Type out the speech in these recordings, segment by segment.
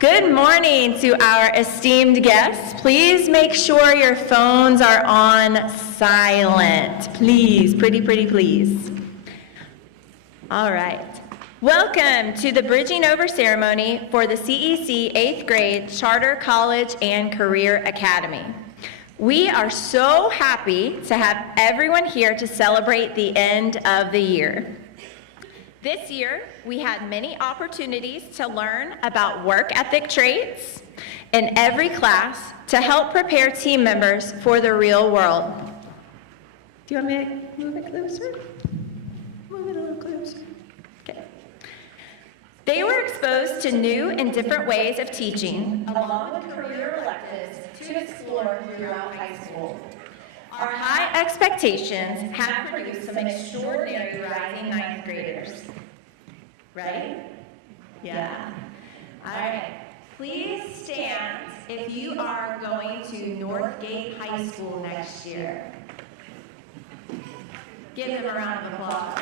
Good morning to our esteemed guests. Please make sure your phones are on silent. Please, pretty please. All right. Welcome to the Bridging Over ceremony for the CEC 8th grade Charter College and Career Academy. We are so happy to have everyone here to celebrate the end of the year. This year, we had many opportunities to learn about work ethic traits in every class to help prepare team members for the real world. Do you want me to move it closer? Move it a little closer. Okay. They were exposed to new and different ways of teaching, along with career electives to explore throughout high school. Our high expectations have produced some extraordinary rising ninth graders. Ready? Yeah. All right. Please stand if you are going to Northgate High School next year. Give them a round of applause.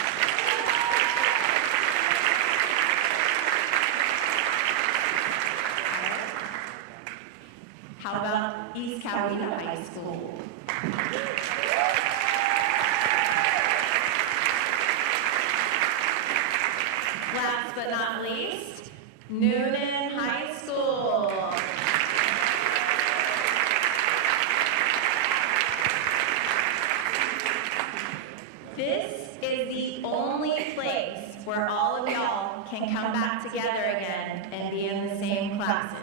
How about East Coweta High School? Last but not least, Noonan High School. This is the only place where all of y'all can come back together again and be in the same classes.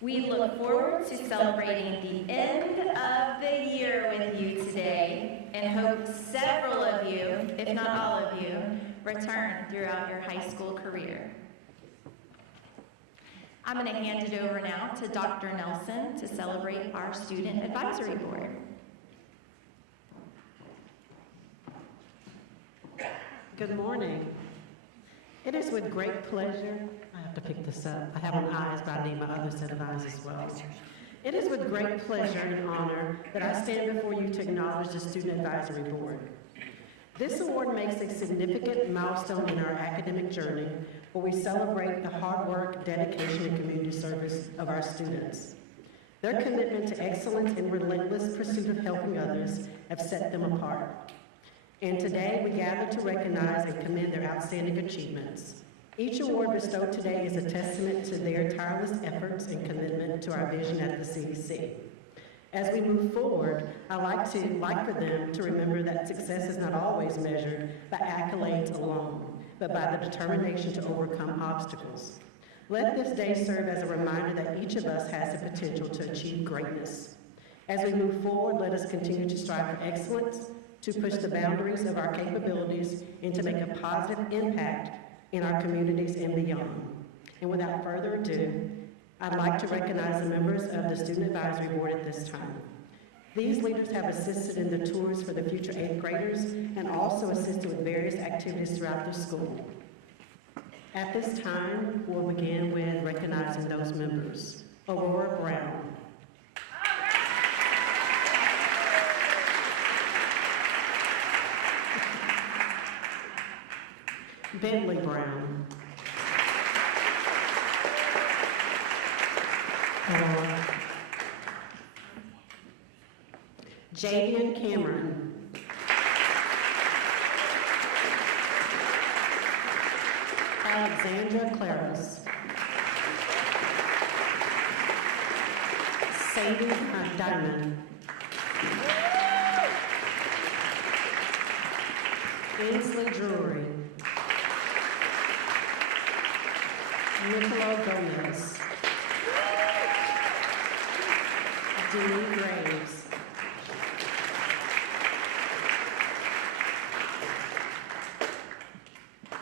We look forward to celebrating the end of the year with you today and hope several of you, if not all of you, return throughout your high school career. I'm going to hand it over now to Dr. Nelson to celebrate our Student Advisory Board. Good morning. It is with great pleasure, I have to pick this up. I have an eyes, but I need my other set of eyes as well. It is with great pleasure and honor that I stand before you to acknowledge the Student Advisory Board. This award makes a significant milestone in our academic journey where we celebrate the hard work, dedication, and community service of our students. Their commitment to excellence and relentless pursuit of helping others have set them apart. And today, we gather to recognize and commend their outstanding achievements. Each award bestowed today is a testament to their tireless efforts and commitment to our vision at the CEC. As we move forward, I like for them to remember that success is not always measured by accolades alone, but by the determination to overcome obstacles. Let this day serve as a reminder that each of us has the potential to achieve greatness. As we move forward, let us continue to strive for excellence, to push the boundaries of our capabilities, and to make a positive impact in our communities and beyond. And without further ado, I'd like to recognize the members of the Student Advisory Board at this time. These leaders have assisted in the tours for the future 8th graders and also assisted with various activities throughout the school. At this time, we'll begin with recognizing those members. Aurora Brown. Bentley Brown. Jaden Cameron. Alexandra Claris. Sadie Diamond. Ainsley Drury. Nicola Gomez. Dee Graves.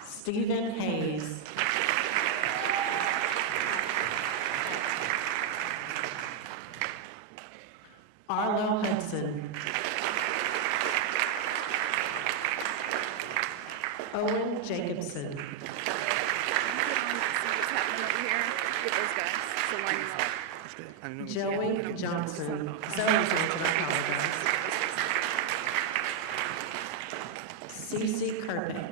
Stephen Hayes. Arlo Hudson. Owen Jacobson. Joey Johnson. Zoe Johnson, I apologize. Cece Kirby.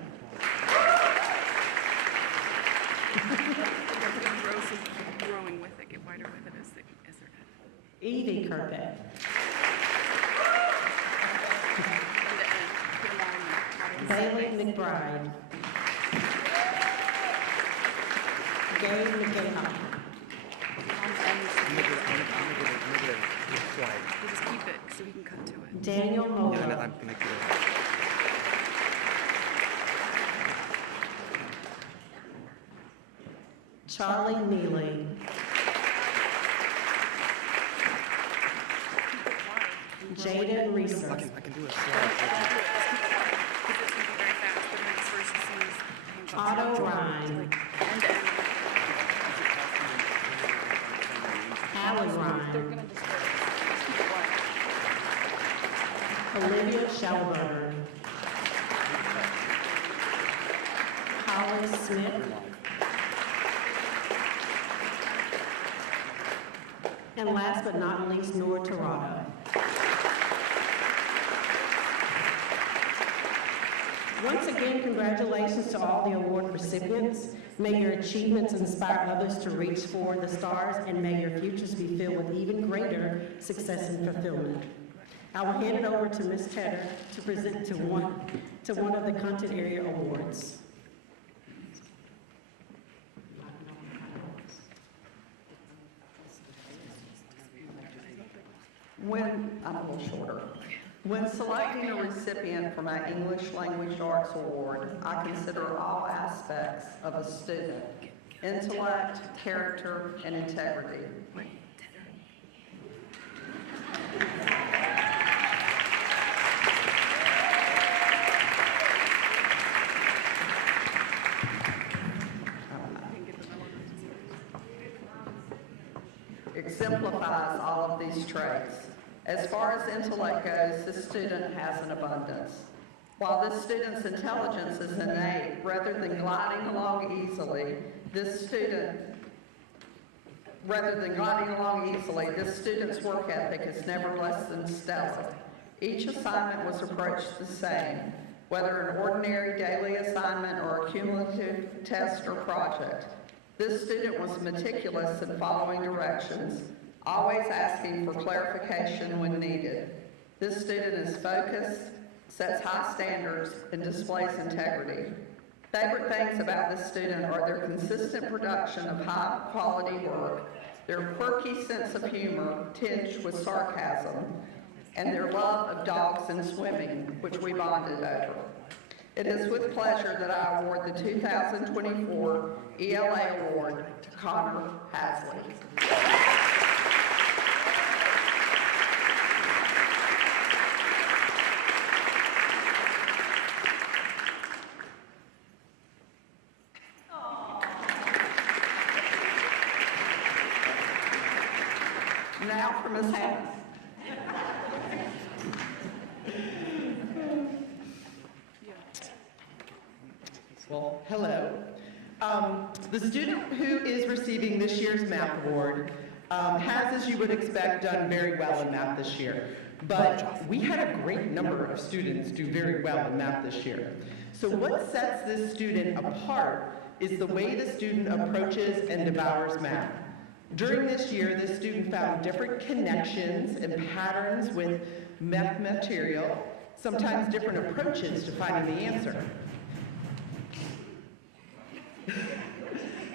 Growing with it, get wider with it as their head. Evie Kirkpatrick. And then put them all in the Bailey McBride. Gabe McGinnis. We'll just keep it so we can cut to it. Daniel Moore. I'm connected. Charlie Neely. Jaden Reeser. I can do it. Otto Ryan. Allie Ryan. Olivia Shelburne. Holly Smith. And last but not least, Nora Torado. Once again, congratulations to all the award recipients. May your achievements inspire others to reach for the stars, and may your futures be filled with even greater success and fulfillment. I will hand it over to Ms. Tedder to present to one of the content area awards. I'm a little shorter. When selecting a recipient for my English Language Arts Award, I consider all aspects of a student: intellect, character, and integrity. Exemplifies all of these traits. As far as intellect goes, this student has an abundance. While this student's intelligence is innate, rather than gliding along easily, this student's work ethic is never less than stellar. Each assignment was approached the same, whether an ordinary daily assignment or a cumulative test or project. This student was meticulous in following directions, always asking for clarification when needed. This student is focused, sets high standards, and displays integrity. Favorite things about this student are their consistent production of high-quality work, their quirky sense of humor tinged with sarcasm, and their love of dogs and swimming, which we bonded over. It is with pleasure that I award the 2024 ELA Award to Connor Hasley. Now for Ms. Hannah. Well, hello. The student who is receiving this year's math award has, as you would expect, done very well in math this year. But we had a great number of students do very well in math this year. So what sets this student apart is the way the student approaches and devours math. During this year, this student found different connections and patterns with math material, sometimes different approaches to finding the answer.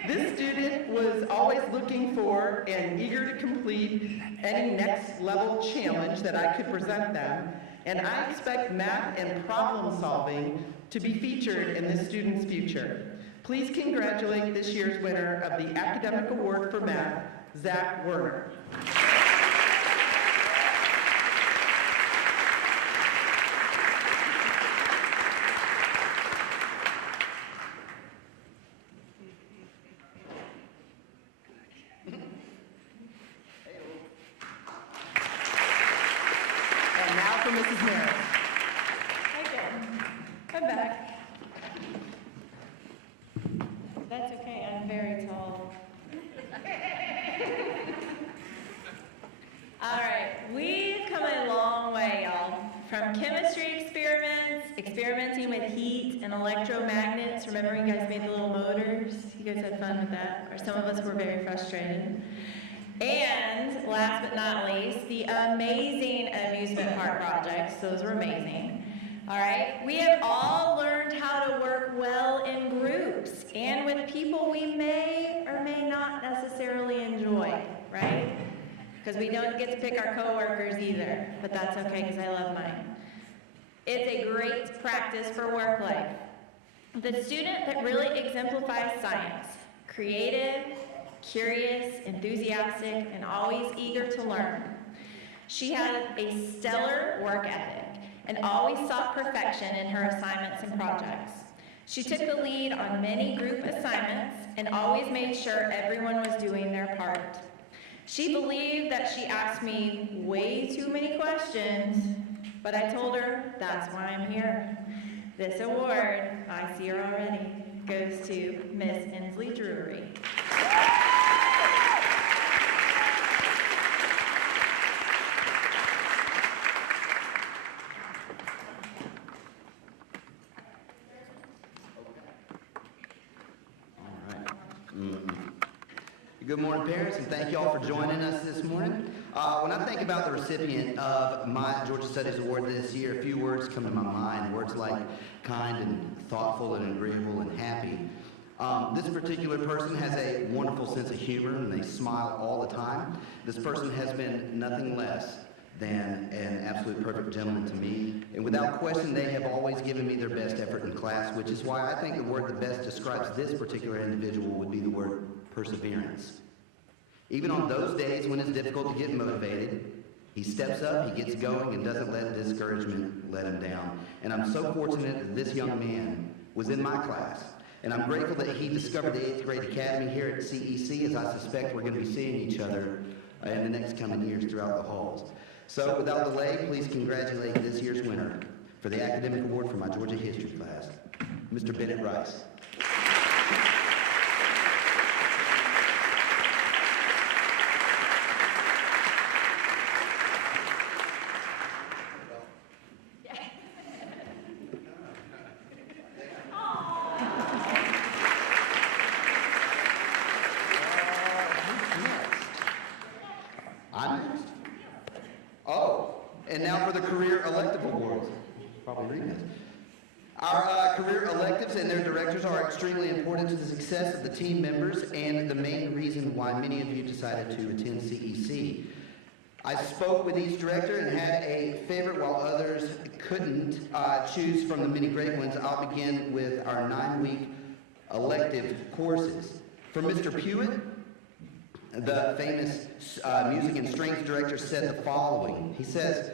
This student was always looking for and eager to complete any next level challenge that I could present them, and I expect math and problem solving to be featured in this student's future. Please congratulate this year's winner of the Academic Award for Math, Zach Werner. And now for Mrs. Merritt. Again, I'm back. That's okay, I'm very tall. dealing with heat and electromagnets. Remember you guys made the little motors? You guys had fun with that? Or some of us were very frustrated. And last but not least, the amazing amusement park projects. Those were amazing. All right, we have all learned how to work well in groups and with people we may or may not necessarily enjoy, right? Because we don't get to pick our coworkers either, but that's okay because I love mine. It's a great practice for work life. The student that really exemplifies science, creative, curious, enthusiastic, and always eager to learn. She had a stellar work ethic and always sought perfection in her assignments and projects. She took the lead on many group assignments and always made sure everyone was doing their part. She believed that she asked me way too many questions, but I told her that's why I'm here. This award, I see her already, goes to Miss Inslee Drury. Good morning, parents, and thank you all for joining us this morning. When I think about the recipient of my Georgia Studies Award this year, a few words come to my mind, words like kind and thoughtful and agreeable and happy. This particular person has a wonderful sense of humor, and they smile all the time. This person has been nothing less than an absolute perfect gentleman to me, and without question, they have always given me their best effort in class, which is why I think the word that best describes this particular individual would be the word perseverance. Even on those days when it's difficult to get motivated, he steps up, he gets going, and doesn't let discouragement let him down. And I'm so fortunate that this young man was in my class. And I'm grateful that he discovered the 8th grade academy here at CEC, as I suspect we're going to be seeing each other in the next coming years throughout the halls. So without delay, please congratulate this year's winner for the academic award for my Georgia history class, Mr. Bennett Rice. And now for the Career Elective Awards. Probably reading this. Our career electives and their directors are extremely important to the success of the team members and the main reason why many of you decided to attend CEC. I spoke with each director and had a favorite while others couldn't choose from the many great ones. I'll begin with our 9-week elective courses. For Mr. Pewitt, the famous music and strings director said the following. He says,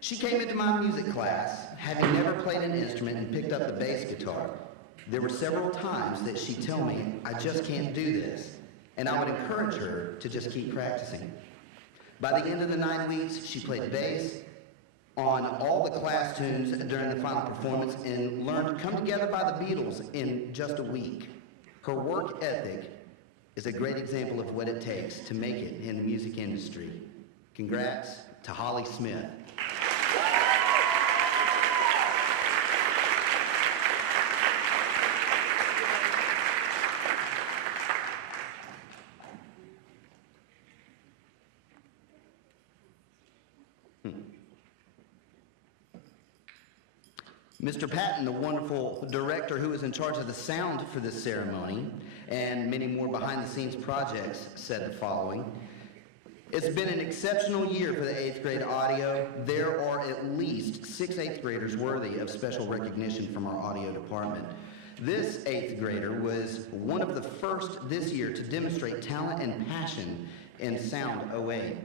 "She came into my music class having never played an instrument and picked up the bass guitar. There were several times that she'd tell me, I just can't do this, and I would encourage her to just keep practicing. By the end of the 9 weeks, she played bass on all the class tunes during the final performance and learned Come Together by the Beatles in just a week. Her work ethic is a great example of what it takes to make it in the music industry. Congrats to Holly Smith." Mr. Patton, the wonderful director who is in charge of the sound for this ceremony and many more behind-the-scenes projects, said the following. "It's been an exceptional year for the 8th grade audio. There are at least 6 8th graders worthy of special recognition from our audio department. This 8th grader was one of the first this year to demonstrate talent and passion in sound OA.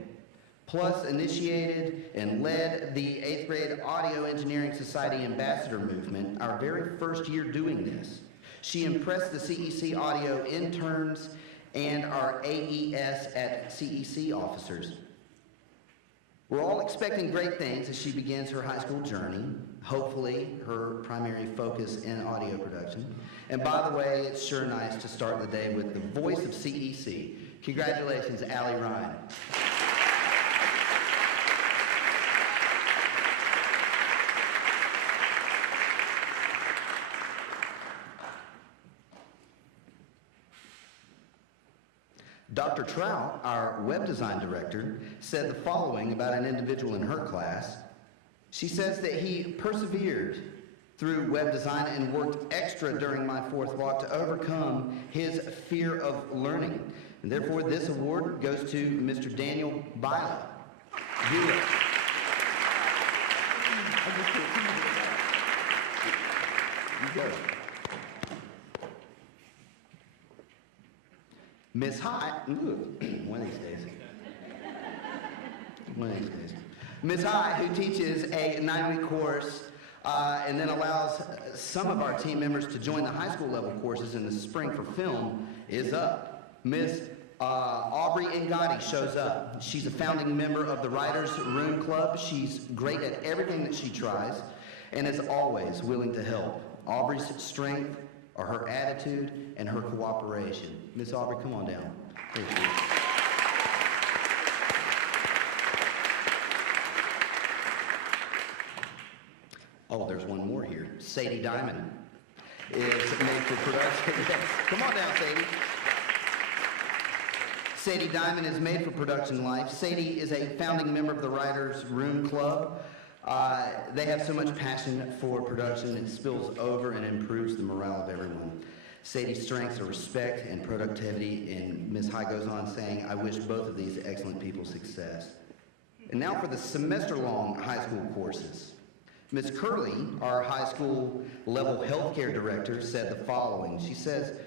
Plus initiated and led the 8th grade Audio Engineering Society Ambassador Movement, our very first year doing this. She impressed the CEC audio interns and our AES at CEC officers. We're all expecting great things as she begins her high school journey, hopefully her primary focus in audio production. And by the way, it's sure nice to start the day with the voice of CEC. Congratulations, Allie Ryan. Dr. Trout, our web design director, said the following about an individual in her class. She says that he persevered through web design and worked extra during my fourth block to overcome his fear of learning. And therefore, this award goes to Mr. Daniel Bila. You go. Miss High, one of these days. One of these days. Miss High, who teaches a 9-week course and then allows some of our team members to join the high school level courses in the spring for film, is up. Miss Aubrey Ngati shows up. She's a founding member of the Writers Room Club. She's great at everything that she tries and is always willing to help. Aubrey's strength are her attitude and her cooperation. Miss Aubrey, come on down. Thank you. Oh, there's one more here. Sadie Diamond is made for production. Yes. Come on down, Sadie. Sadie Diamond is made for production life. Sadie is a founding member of the Writers Room Club. They have so much passion for production, it spills over and improves the morale of everyone. Sadie's strengths are respect and productivity, and Ms. High goes on saying, I wish both of these excellent people success. And now for the semester-long high school courses. Ms. Curley, our high school level healthcare director, said the following. She says,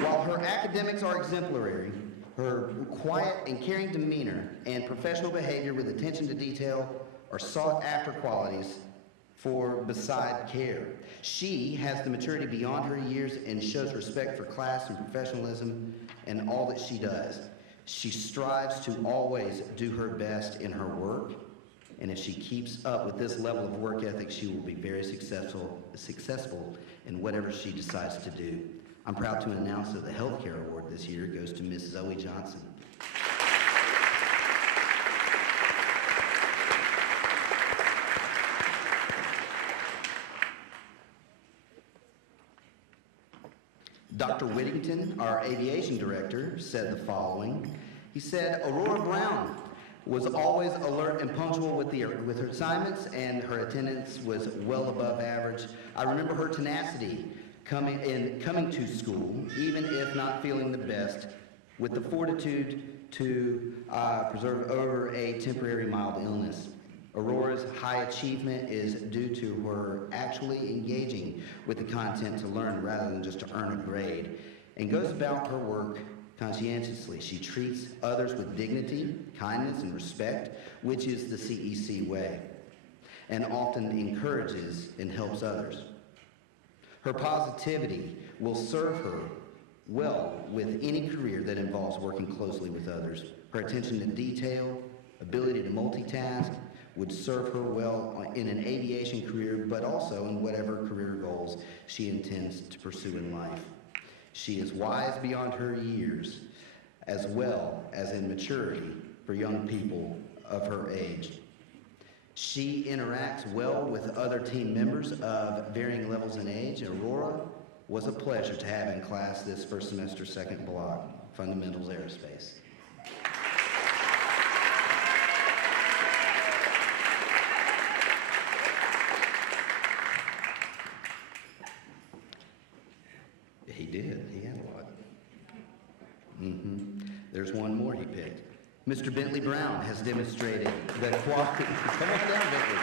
while her academics are exemplary, her quiet and caring demeanor and professional behavior with attention to detail are sought-after qualities for beside care. She has the maturity beyond her years and shows respect for class and professionalism and all that she does. She strives to always do her best in her work, and if she keeps up with this level of work ethic, she will be very successful in whatever she decides to do. I'm proud to announce that the Healthcare Award this year goes to Miss Zoe Johnson. Dr. Whittington, our aviation director, said the following. He said, Aurora Brown was always alert and punctual with her assignments, and her attendance was well above average. I remember her tenacity coming to school, even if not feeling the best, with the fortitude to preserve over a temporary mild illness. Aurora's high achievement is due to her actually engaging with the content to learn rather than just to earn a grade, and goes about her work conscientiously. She treats others with dignity, kindness, and respect, which is the CEC way, and often encourages and helps others. Her positivity will serve her well with any career that involves working closely with others. Her attention to detail, ability to multitask, would serve her well in an aviation career, but also in whatever career goals she intends to pursue in life. She is wise beyond her years, as well as in maturity for young people of her age. She interacts well with other team members of varying levels in age. Aurora was a pleasure to have in class this first semester, second block, Fundamentals Aerospace. He did. He had a lot. There's one more he picked. Mr. Bentley Brown has demonstrated the quality. Come on down, Bentley.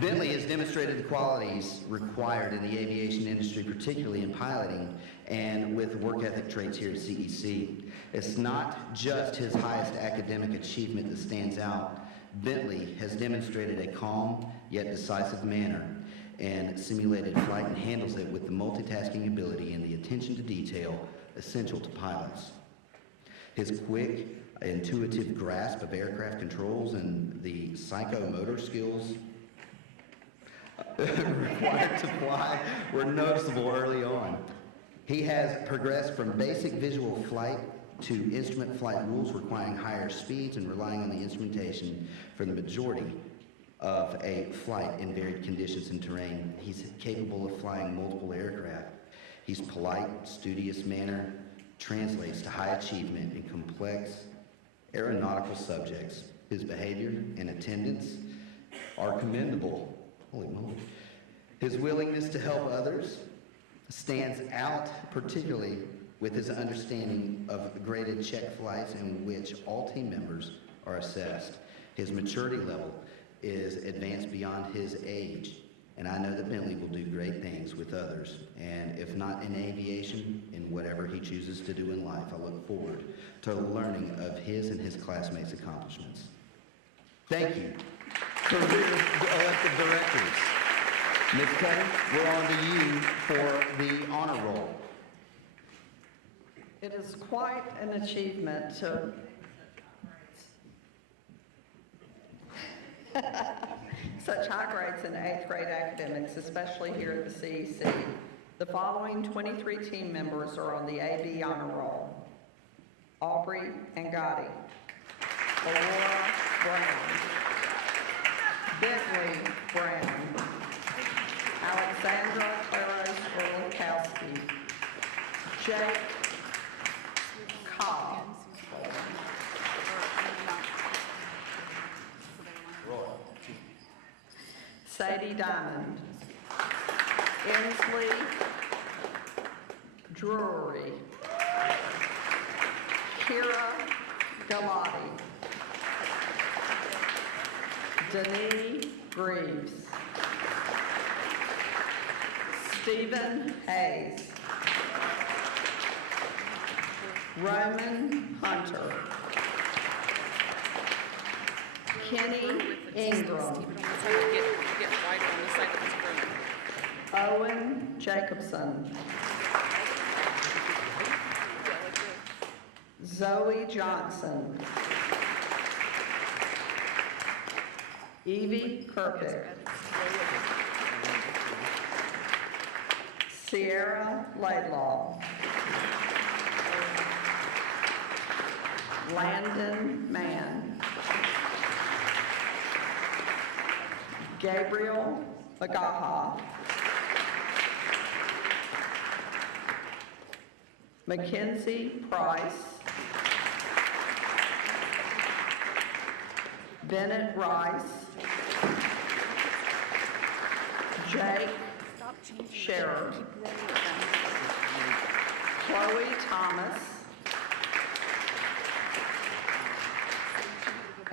Bentley has demonstrated the qualities required in the aviation industry, particularly in piloting and with work ethic traits here at CEC. It's not just his highest academic achievement that stands out. Bentley has demonstrated a calm yet decisive manner and simulated flight and handles it with the multitasking ability and the attention to detail essential to pilots. His quick, intuitive grasp of aircraft controls and the psychomotor skills required to fly were noticeable early on. He has progressed from basic visual flight to instrument flight rules requiring higher speeds and relying on the instrumentation for the majority of a flight in varied conditions and terrain. He's capable of flying multiple aircraft. His polite, studious manner translates to high achievement in complex aeronautical subjects. His behavior and attendance are commendable. Holy moly. His willingness to help others stands out, particularly with his understanding of graded check flights in which all team members are assessed. His maturity level is advanced beyond his age, and I know that Bentley will do great things with others, and if not in aviation, in whatever he chooses to do in life, I look forward to learning of his and his classmates' accomplishments. Thank you, career elected directors. Ms. Cutter, we're on to you for the honor roll. It is quite an achievement to such high grades in 8th grade academics, especially here at the CEC. The following 23 team members are on the AB honor roll: Aubrey Angotti, Aurora Brown, Bentley Brown, Alexandra Claros Orlikowski, Jake Cobb, Sadie Diamond, Inslee Drury, Kira Galati, Denise Greaves, Stephen Hayes, Roman Hunter, Kenny Ingram, Get wider on the side of his room. Owen Jacobson, Zoe Johnson, Evie Kirpick, Sierra Laidlaw, Landon Mann, Gabriel Magaha, Mackenzie Price, Bennett Rice, Jake Scherer, Chloe Thomas,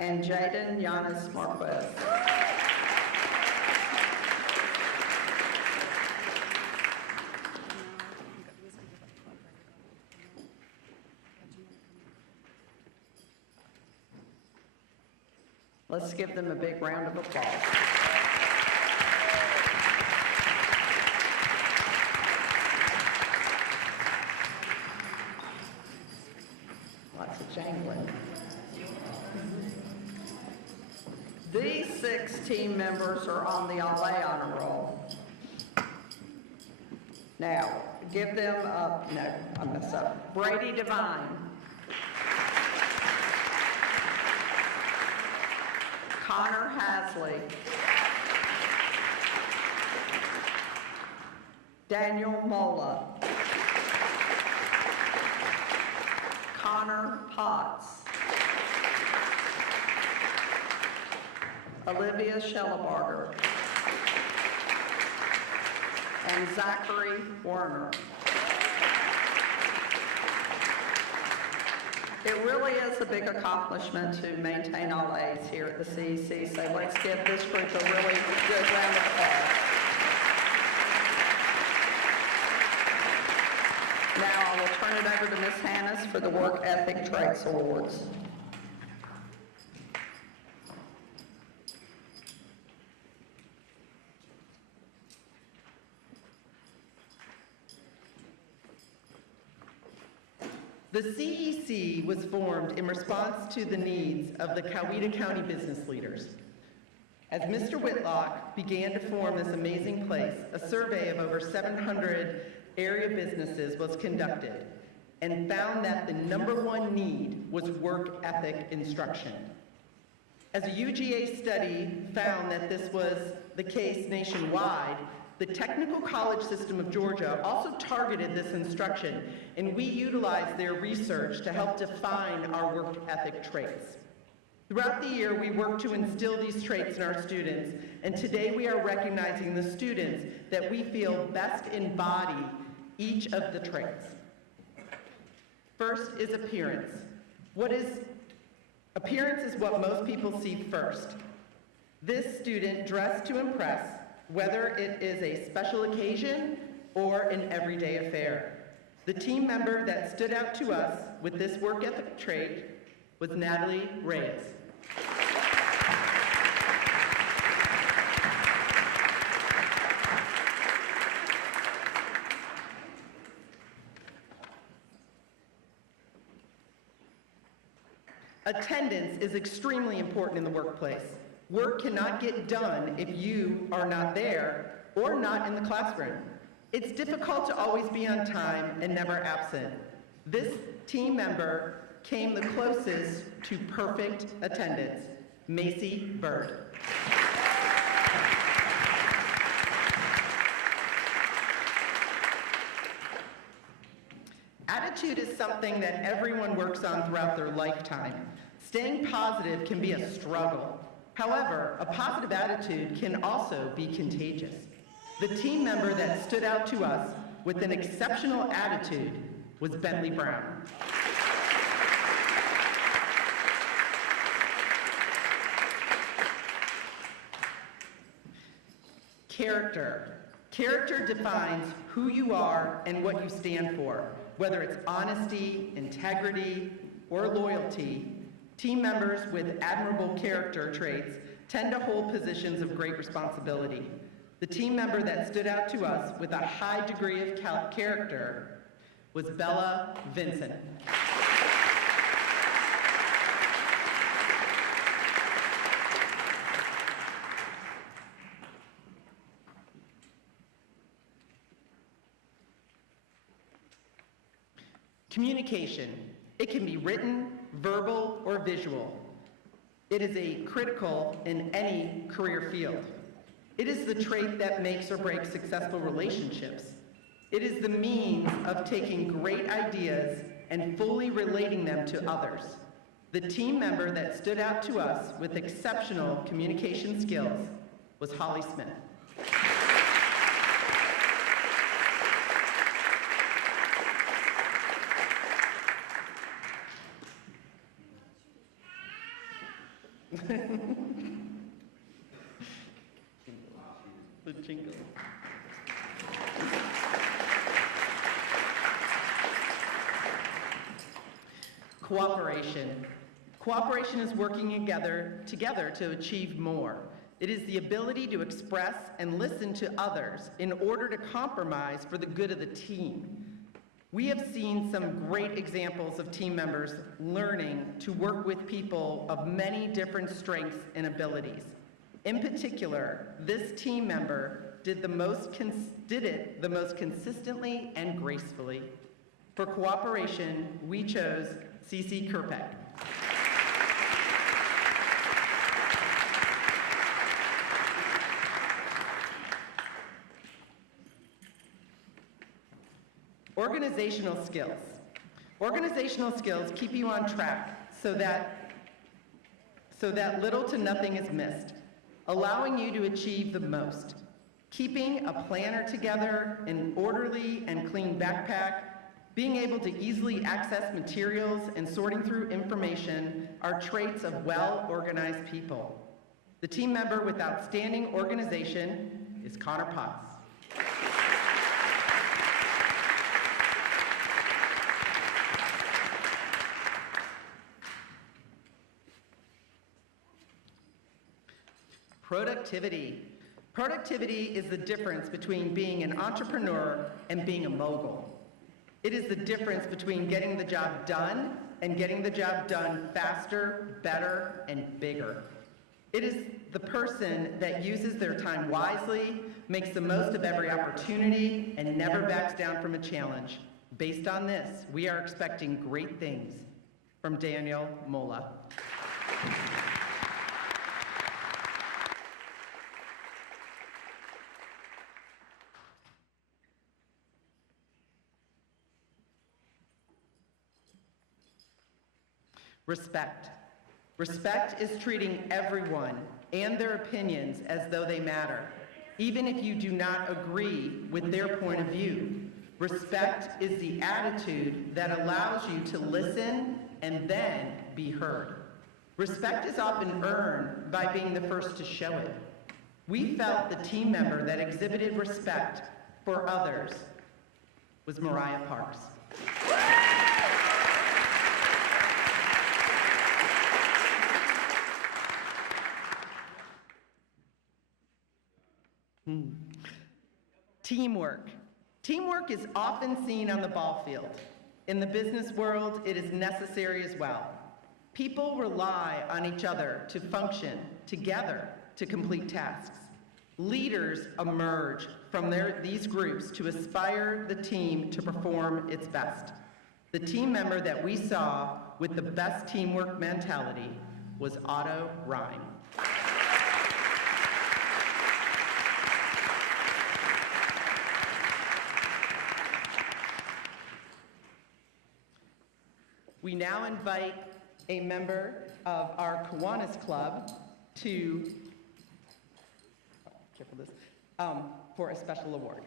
and Jaden Giannis Marquez. Let's give them a big round of applause. Lots of jangling. These 6 team members are on the Alley honor roll. Now, give them up, no, I messed up. Brady Devine. Connor Hasley, Daniel Mola, Connor Potts, Olivia Schellebarger, and Zachary Werner. It really is a big accomplishment to maintain all A's here at the CEC, so let's give this group a really good round of applause. Now I will turn it over to Ms. Hannes for the Work Ethic Traits Awards. The CEC was formed in response to the needs of the Coweta County business leaders. As Mr. Whitlock began to form this amazing place, a survey of over 700 area businesses was conducted and found that the #1 need was work ethic instruction. As a UGA study found that this was the case nationwide, the technical college system of Georgia also targeted this instruction, and we utilized their research to help define our work ethic traits. Throughout the year, we worked to instill these traits in our students, and today we are recognizing the students that we feel best embody each of the traits. First is appearance. Appearance is what most people see first. This student dressed to impress, whether it is a special occasion or an everyday affair. The team member that stood out to us with this work ethic trait was Natalie Reyes. Attendance is extremely important in the workplace. Work cannot get done if you are not there or not in the classroom. It's difficult to always be on time and never absent. This team member came the closest to perfect attendance, Macy Bird. Attitude is something that everyone works on throughout their lifetime. Staying positive can be a struggle. However, a positive attitude can also be contagious. The team member that stood out to us with an exceptional attitude was Bentley Brown. Character. Character defines who you are and what you stand for, whether it's honesty, integrity, or loyalty. Team members with admirable character traits tend to hold positions of great responsibility. The team member that stood out to us with a high degree of character was Bella Vincent. Communication. It can be written, verbal, or visual. It is critical in any career field. It is the trait that makes or breaks successful relationships. It is the means of taking great ideas and fully relating them to others. The team member that stood out to us with exceptional communication skills was Holly Smith. The jingle. Cooperation. Cooperation is working together to achieve more. It is the ability to express and listen to others in order to compromise for the good of the team. We have seen some great examples of team members learning to work with people of many different strengths and abilities. In particular, this team member did it the most consistently and gracefully. For cooperation, we chose CeCe Kirpeck. Organizational skills. Organizational skills keep you on track so that little to nothing is missed, allowing you to achieve the most. Keeping a planner together, an orderly and clean backpack, being able to easily access materials and sorting through information are traits of well-organized people. The team member with outstanding organization is Connor Potts. Productivity. Productivity is the difference between being an entrepreneur and being a mogul. It is the difference between getting the job done and getting the job done faster, better, and bigger. It is the person that uses their time wisely, makes the most of every opportunity, and never backs down from a challenge. Based on this, we are expecting great things from Daniel Mola. Respect. Respect is treating everyone and their opinions as though they matter, even if you do not agree with their point of view. Respect is the attitude that allows you to listen and then be heard. Respect is often earned by being the first to show it. We felt the team member that exhibited respect for others was Mariah Parks. Teamwork. Teamwork is often seen on the ball field. In the business world, it is necessary as well. People rely on each other to function together to complete tasks. Leaders emerge from these groups to aspire the team to perform its best. The team member that we saw with the best teamwork mentality was Otto Rhyme. We now invite a member of our Kiwanis Club to, for a special award.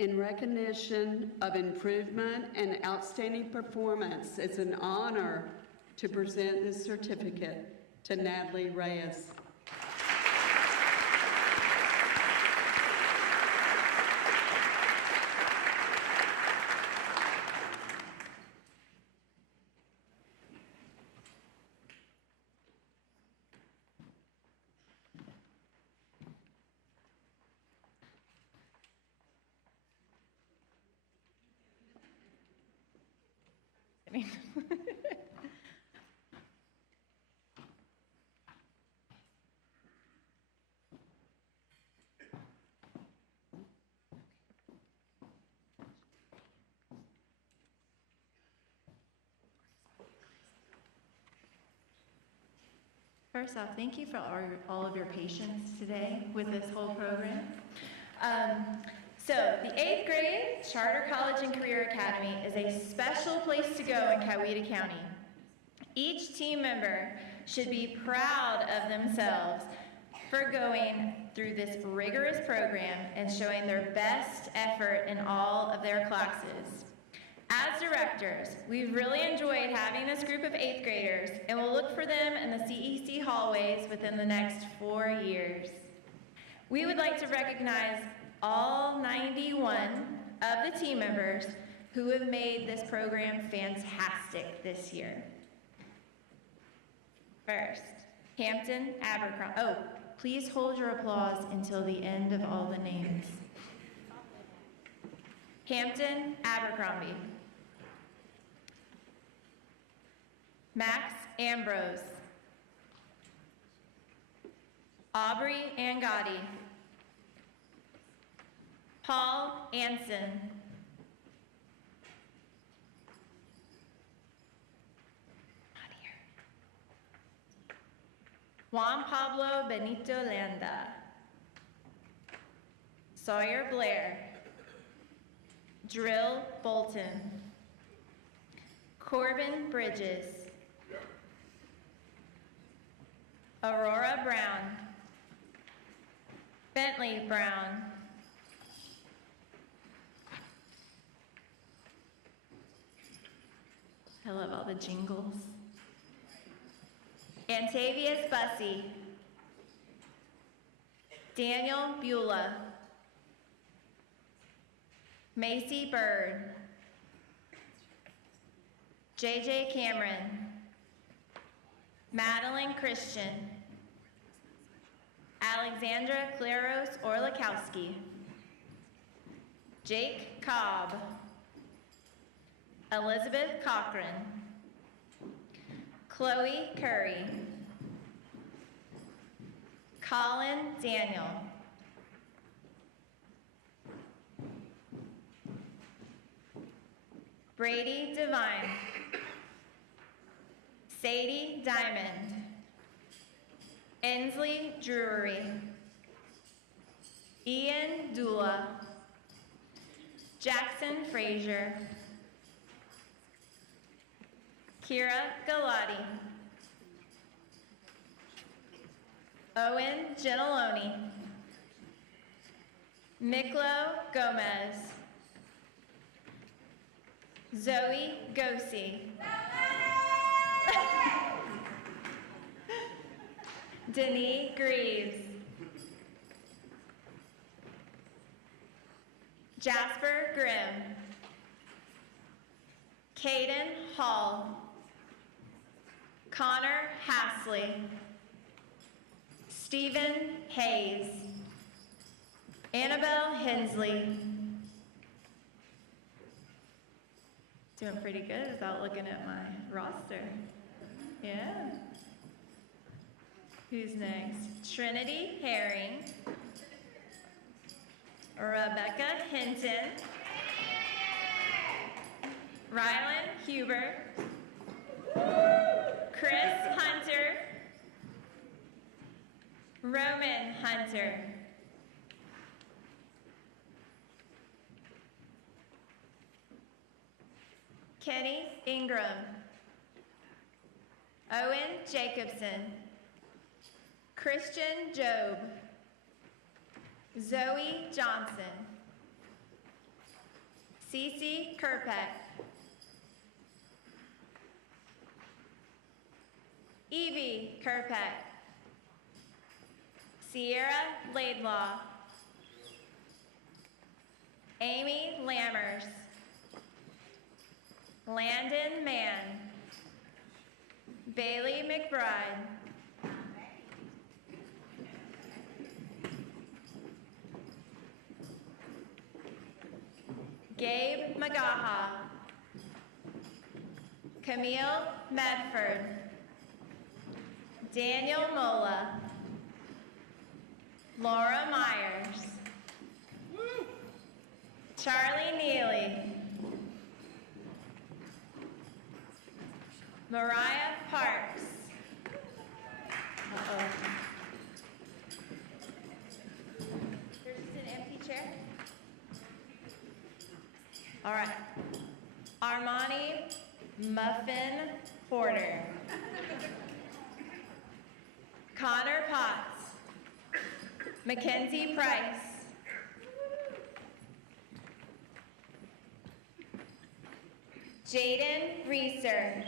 In recognition of improvement and outstanding performance, it's an honor to present this certificate to Natalie Reyes. First off, thank you for all of your patience today with this whole program. So the 8th grade Charter College and Career Academy is a special place to go in Coweta County. Each team member should be proud of themselves for going through this rigorous program and showing their best effort in all of their classes. As directors, we've really enjoyed having this group of 8th graders, and we'll look for them in the CEC hallways within the next 4 years. We would like to recognize all 91 of the team members who have made this program fantastic this year. First, Hampton Abercrombie. Oh, please hold your applause until the end of all the names. Hampton Abercrombie. Max Ambrose. Aubrey Angotti. Paul Anson. Not here. Juan Pablo Benito Landa. Sawyer Blair. Drill Bolton. Corbin Bridges. Aurora Brown. Bentley Brown. I love all the jingles. Antavius Bussey. Daniel Beulah. Macy Bird. JJ Cameron. Madeline Christian. Alexandra Claros Orlikowski. Jake Cobb. Elizabeth Cochran. Chloe Curry. Colin Daniel. Brady Devine. Sadie Diamond. Ensley Drury. Ian Dula. Jackson Frazier. Kira Galati. Owen Gentiloni. Miklo Gomez. Zoe Gosi. Denise Greaves. Jasper Grimm. Caden Hall. Connor Hasley. Stephen Hayes. Annabelle Hensley. Doing pretty good without looking at my roster. Yeah. Who's next? Trinity Herring. Rebecca Hinton. Rylan Huber. Chris Hunter. Roman Hunter. Kenny Ingram. Owen Jacobson. Christian Job. Zoe Johnson. Cece Kerpeck. Evie Kerpeck. Sierra Laidlaw. Amy Lammers. Landon Mann. Bailey McBride. Gabe Magaha. Camille Medford. Daniel Mola. Laura Myers. Charlie Neely. Mariah Parks. There's just an empty chair. All right. Armani Muffin Porter. Connor Potts. Mackenzie Price. Jaden Reeser.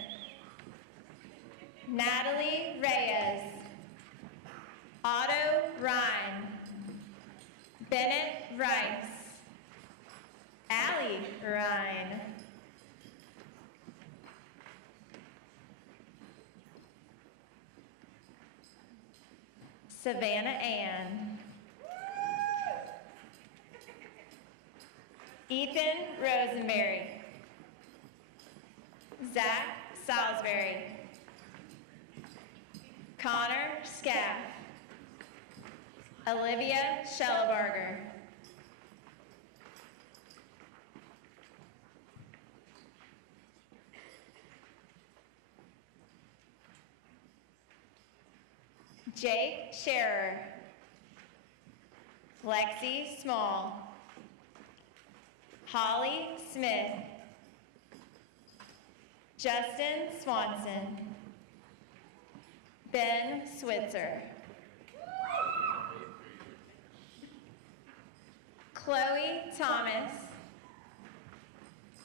Natalie Reyes. Otto Ryan. Bennett Rice. Allie Ryan. Savannah Ann. Ethan Rosenberry. Zach Salisbury. Connor Scaff. Olivia Schellebarger. Jake Scherer. Lexi Small. Holly Smith. Justin Swanson. Ben Switzer. Chloe Thomas.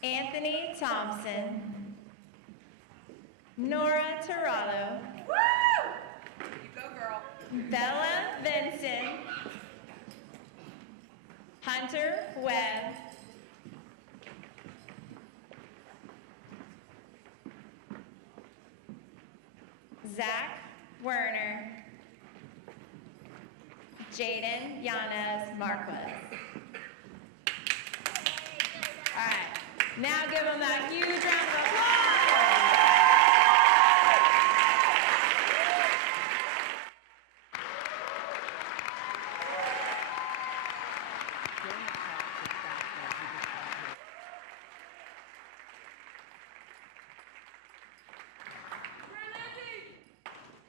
Anthony Thompson. Nora Tirado. You go, girl. Bella Vinson. Hunter Webb. Zach Werner. Jaden Yanez Marquez. All right, now give them that huge round of applause.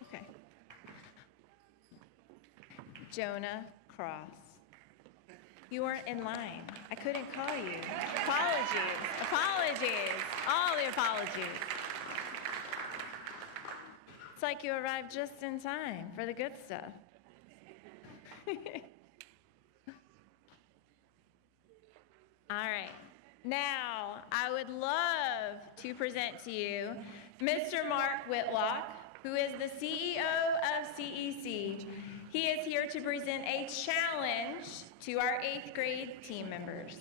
Okay. Jonah Cross. You weren't in line. I couldn't call you. Apologies, apologies, all the apologies. It's like you arrived just in time for the good stuff. All right. Now, I would love to present to you Mr. Mark Whitlock, who is the CEO of CEC. He is here to present a challenge to our 8th grade team members.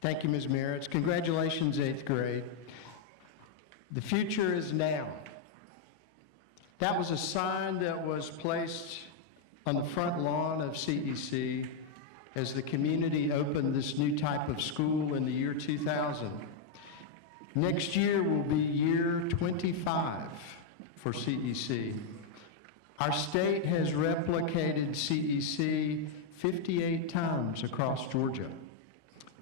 Thank you, Ms. Merritts. Congratulations, 8th grade. The future is now. That was a sign that was placed on the front lawn of CEC as the community opened this new type of school in the year 2000. Next year will be year 25 for CEC. Our state has replicated CEC 58 times across Georgia.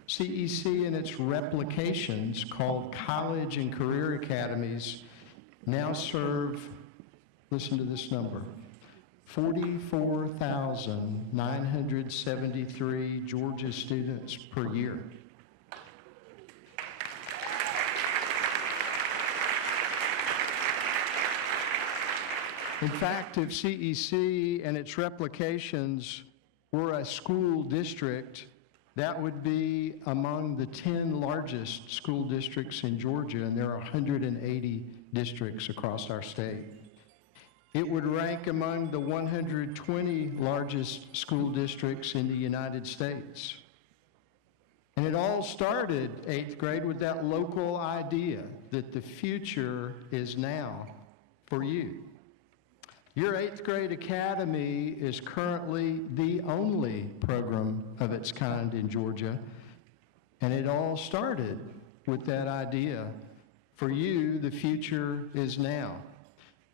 CEC and its replications, called college and career academies, now serve, listen to this number, 44,973 Georgia students per year. In fact, if CEC and its replications were a school district, that would be among the 10 largest school districts in Georgia, and there are 180 districts across our state. It would rank among the 120 largest school districts in the United States. And it all started, 8th grade, with that local idea that the future is now for you. Your 8th grade academy is currently the only program of its kind in Georgia, and it all started with that idea. For you, the future is now.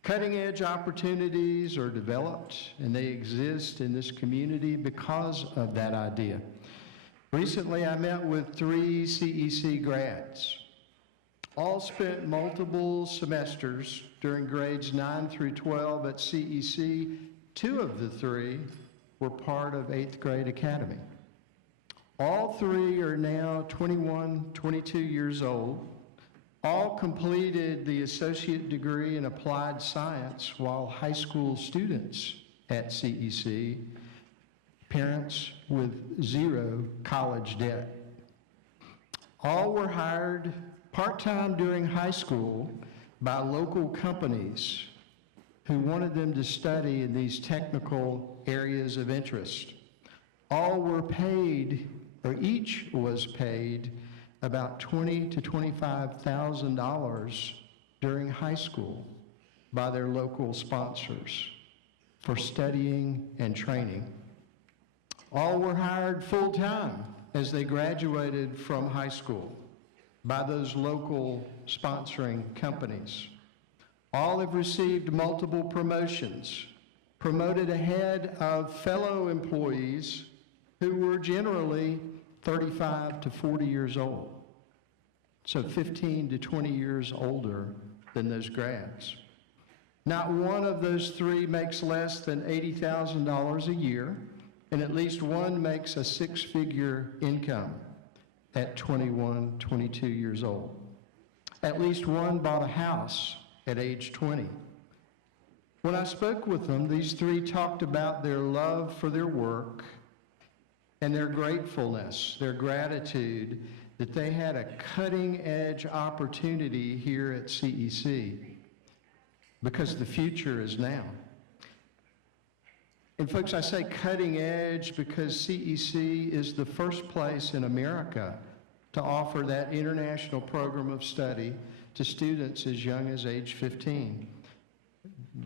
Cutting-edge opportunities are developed, and they exist in this community because of that idea. Recently, I met with 3 CEC grads. All spent multiple semesters during grades 9 through 12 at CEC. 2 of the 3 were part of 8th grade academy. All 3 are now 21, 22 years old. All completed the associate degree in applied science while high school students at CEC, parents with 0 college debt. All were hired part-time during high school by local companies who wanted them to study in these technical areas of interest. All were paid, or each was paid, about $20,000 to $25,000 during high school by their local sponsors for studying and training. All were hired full-time as they graduated from high school by those local sponsoring companies. All have received multiple promotions, promoted ahead of fellow employees who were generally 35 to 40 years old, so 15 to 20 years older than those grads. Not one of those 3 makes less than $80,000 a year, and at least one makes a 6-figure income at 21, 22 years old. At least one bought a house at age 20. When I spoke with them, these 3 talked about their love for their work and their gratefulness, their gratitude that they had a cutting-edge opportunity here at CEC because the future is now. And folks, I say cutting edge because CEC is the first place in America to offer that international program of study to students as young as age 15.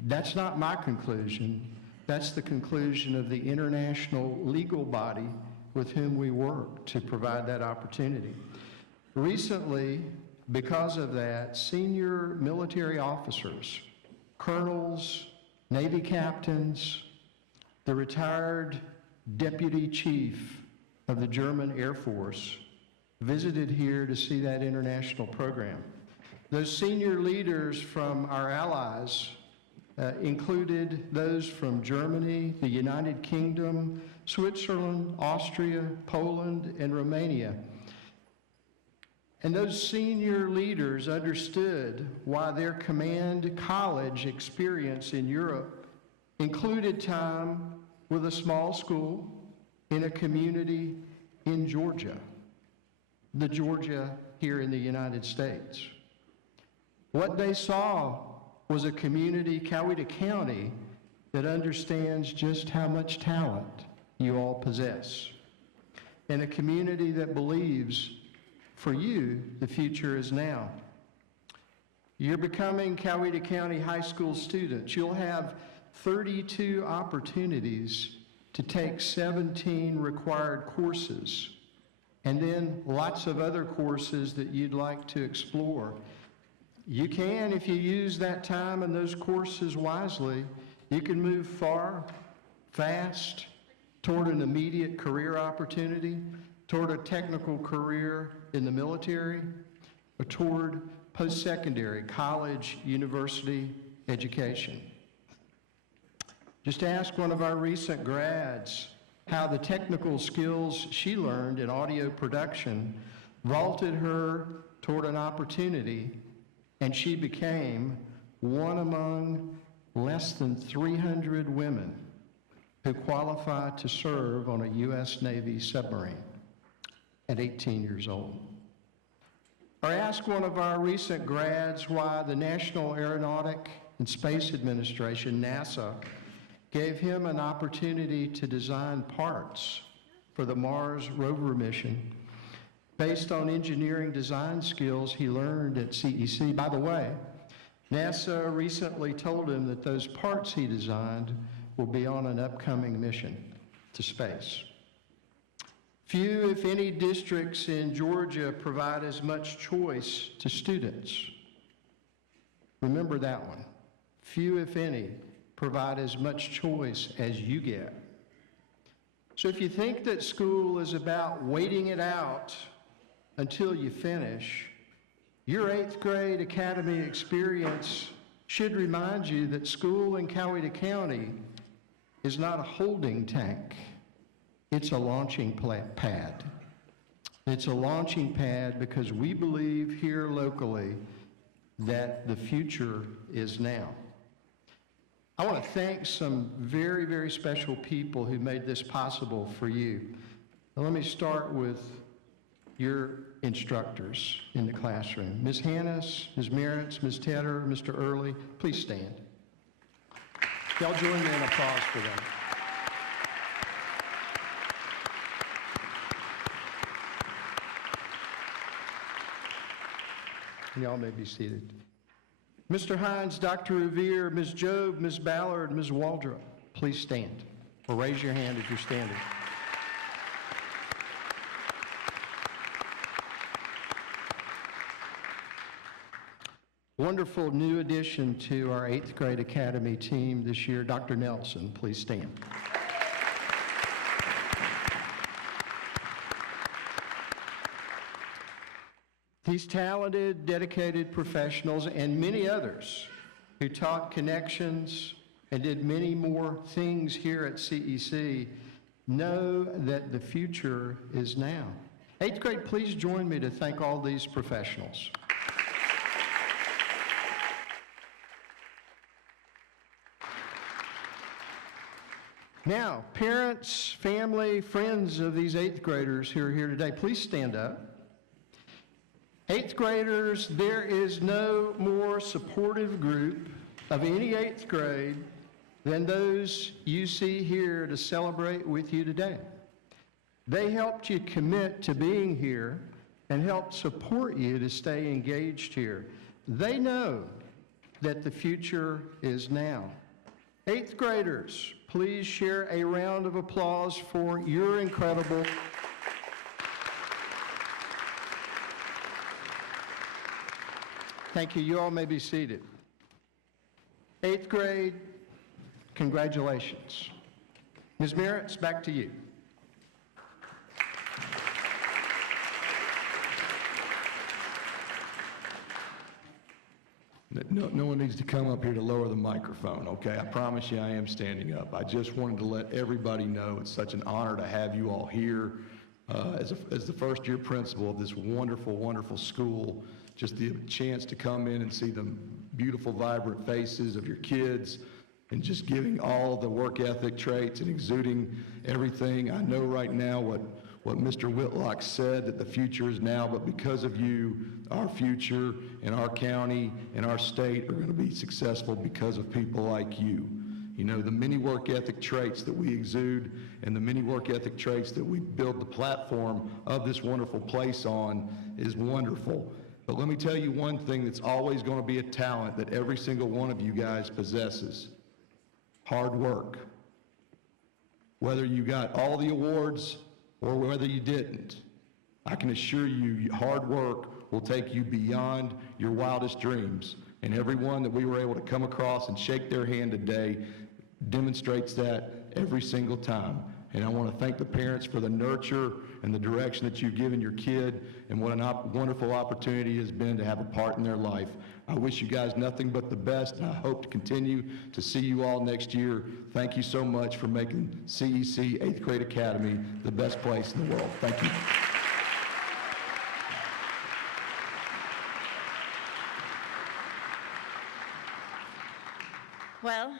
That's not my conclusion. That's the conclusion of the international legal body with whom we work to provide that opportunity. Recently, because of that, senior military officers, colonels, Navy captains, the retired deputy chief of the German Air Force visited here to see that international program. Those senior leaders from our allies included those from Germany, the United Kingdom, Switzerland, Austria, Poland, and Romania. And those senior leaders understood why their command college experience in Europe included time with a small school in a community in Georgia, the Georgia here in the United States. What they saw was a community, Coweta County, that understands just how much talent you all possess, and a community that believes for you, the future is now. You're becoming Coweta County High School students. You'll have 32 opportunities to take 17 required courses, and then lots of other courses that you'd like to explore. You can, if you use that time and those courses wisely, you can move far, fast, toward an immediate career opportunity, toward a technical career in the military, or toward post-secondary, college, university education. Just ask one of our recent grads how the technical skills she learned in audio production vaulted her toward an opportunity, and she became one among less than 300 women who qualified to serve on a U.S. Navy submarine at 18 years old. Or ask one of our recent grads why the National Aeronautic and Space Administration, NASA, gave him an opportunity to design parts for the Mars rover mission based on engineering design skills he learned at CEC. By the way, NASA recently told him that those parts he designed will be on an upcoming mission to space. Few, if any, districts in Georgia provide as much choice to students. Remember that one. Few, if any, provide as much choice as you get. So if you think that school is about waiting it out until you finish, your 8th grade academy experience should remind you that school in Coweta County is not a holding tank. It's a launching pad. It's a launching pad because we believe here locally that the future is now. I want to thank some very, very special people who made this possible for you. Now, let me start with your instructors in the classroom. Ms. Hannes, Ms. Meritz, Ms. Tedder, Mr. Early, please stand. Y'all join me in applause for them. Y'all may be seated. Mr. Hines, Dr. Revere, Ms. Job, Ms. Ballard, Ms. Waldrop, please stand, or raise your hand if you're standing. Wonderful new addition to our 8th grade academy team this year, Dr. Nelson, please stand. These talented, dedicated professionals and many others who taught connections and did many more things here at CEC know that the future is now. 8th grade, please join me to thank all these professionals. Now, parents, family, friends of these 8th graders who are here today, please stand up. 8th graders, there is no more supportive group of any 8th grade than those you see here to celebrate with you today. They helped you commit to being here and helped support you to stay engaged here. They know that the future is now. 8th graders, please share a round of applause for your incredible Thank you. You all may be seated. 8th grade, congratulations. Ms. Meritz, back to you. No one needs to come up here to lower the microphone, okay? I promise you I am standing up. I just wanted to let everybody know it's such an honor to have you all here as the first-year principal of this wonderful, wonderful school. Just the chance to come in and see the beautiful, vibrant faces of your kids and just giving all the work ethic traits and exuding everything. I know right now what Mr. Whitlock said, that the future is now, but because of you, our future and our county and our state are going to be successful because of people like you. You know, the many work ethic traits that we exude and the many work ethic traits that we build the platform of this wonderful place on is wonderful. But let me tell you one thing that's always going to be a talent that every single one of you guys possesses: hard work. Whether you got all the awards or whether you didn't, I can assure you hard work will take you beyond your wildest dreams. And everyone that we were able to come across and shake their hand today demonstrates that every single time. And I want to thank the parents for the nurture and the direction that you've given your kid, and what a wonderful opportunity it has been to have a part in their life. I wish you guys nothing but the best, and I hope to continue to see you all next year. Thank you so much for making CEC 8th Grade Academy the best place in the world. Thank you. Well,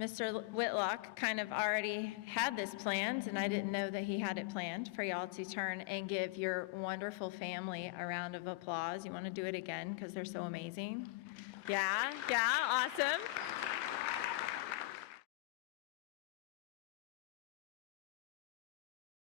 Mr. Whitlock kind of already had this planned, and I didn't know that he had it planned for y'all to turn and give your wonderful family a round of applause. You want to do it again because they're so amazing? Yeah, awesome.